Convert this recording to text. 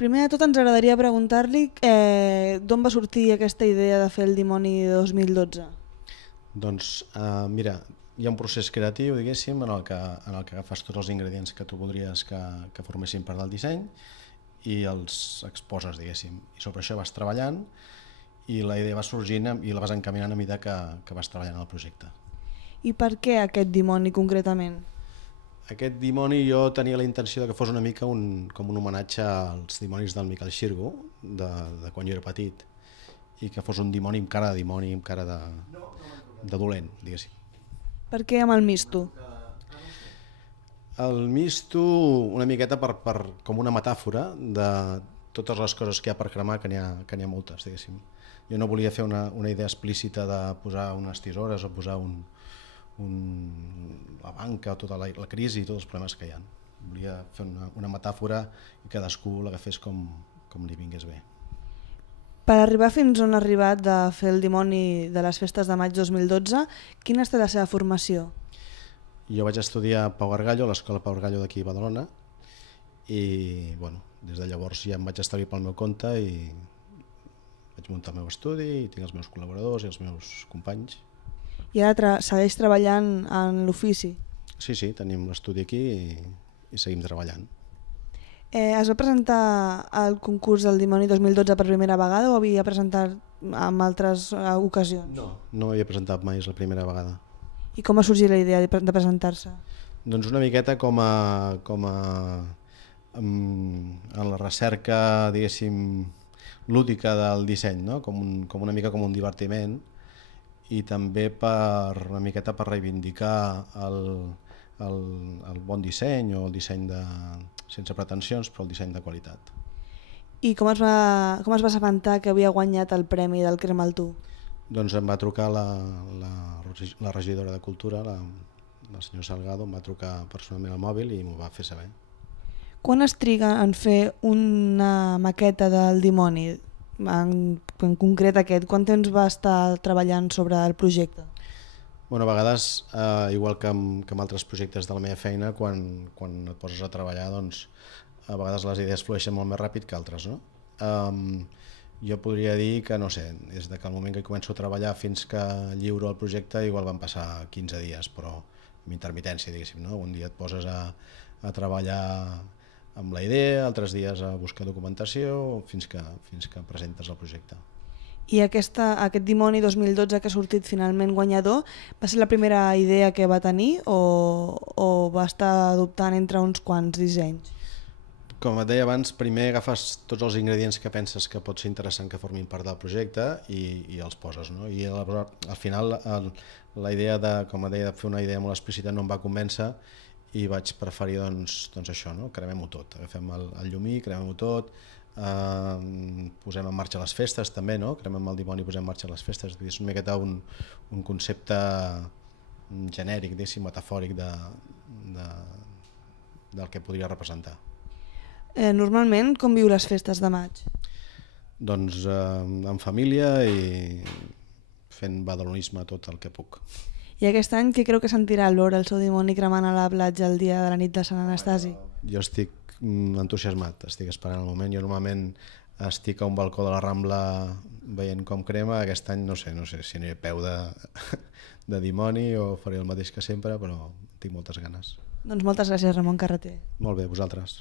Primer de tot ens agradaria preguntar-li d'on va sortir aquesta idea de fer el dimoni 2012. Doncs mira, hi ha un procés creatiu, diguéssim, en el que agafes tots els ingredients que tu voldries que formessin part del disseny i els exposes, diguéssim. I sobre això vas treballant i la idea va sorgint i la vas encaminant a mesura que vas treballant en el projecte. I per què aquest dimoni concretament? Aquest dimoni jo tenia la intenció que fos una mica com un homenatge als dimonis del Miquel Xirgo, de quan jo era petit, i que fos un dimoni amb cara de dimoni, amb cara de dolent, diguéssim. Per què amb el misto? El misto una miqueta com una metàfora de totes les coses que hi ha per cremar, que n'hi ha moltes, diguéssim. Jo no volia fer una idea explícita de posar unes tisores o posar la banca, tota la crisi i tots els problemes que hi ha. Volia fer una metàfora i cadascú l'agafés com li vingués bé. Per arribar fins on ha arribat de fer el dimoni de les festes de maig 2012, quina ha estat la seva formació? Jo vaig estudiar a Pau Gargallo, a l'escola Pau Gargallo d'aquí a Badalona, i des de llavors ja em vaig establir pel meu compte i vaig muntar el meu estudi i tinc els meus col·laboradors i els meus companys. I ara segueix treballant en l'ofici? Sí, tenim l'estudi aquí i seguim treballant. Es va presentar al concurs del dimoni 2012 per primera vegada o havia presentat en altres ocasions? No havia presentat mai, és la primera vegada. I com ha sorgit la idea de presentar-se? Doncs una miqueta en la recerca, diguéssim, lúdica del disseny, no? Com una mica com un divertiment, i també una miqueta per reivindicar el bon disseny o el disseny sense pretensions, però el disseny de qualitat. I com es va assabentar que havia guanyat el premi del Cremal Tu? Doncs em va trucar la regidora de Cultura, la senyora Salgado, em va trucar personalment al mòbil i m'ho va fer saber. Quan es triga en fer una maqueta del dimoni? En concret aquest, quant temps va estar treballant sobre el projecte? A vegades, igual que amb altres projectes de la meva feina, quan et poses a treballar, doncs, a vegades les idees flueixen molt més ràpid que altres, no? Jo podria dir que, no sé, des que el moment que començo a treballar fins que lliuro el projecte igual van passar 15 dies, però amb intermitència, diguéssim, no? Un dia et poses a treballar amb la idea, altres dies a buscar documentació, fins que presentes el projecte. I aquest dimoni 2012 que ha sortit finalment guanyador, va ser la primera idea que va tenir o va estar adoptant entre uns quants dissenys? Com et deia abans, primer agafes tots els ingredients que penses que pot ser interessant que formin part del projecte i els poses, no? I al final la idea de fer una idea molt explícita no em va convèncer i vaig preferir doncs això, no? Cremem-ho tot, agafem el llumí, cremem-ho tot, posem en marxa les festes també, no? Cremem el dimoni i posem en marxa les festes. És una miqueta un concepte genèric, metafòric del que podria representar. Normalment, com viu les festes de maig? Doncs en família i fent badalonisme tot el que puc. I aquest any què creu que sentirà al veure el seu dimoni cremant a la platja el dia de la nit de Sant Anastasi? Jo estic entusiasmat, estic esperant el moment. Jo normalment estic a un balcó de la Rambla veient com crema. Aquest any no sé si aniré a peu de dimoni o faré el mateix que sempre, però tinc moltes ganes. Doncs moltes gràcies, Ramon Carreter. Molt bé, vosaltres.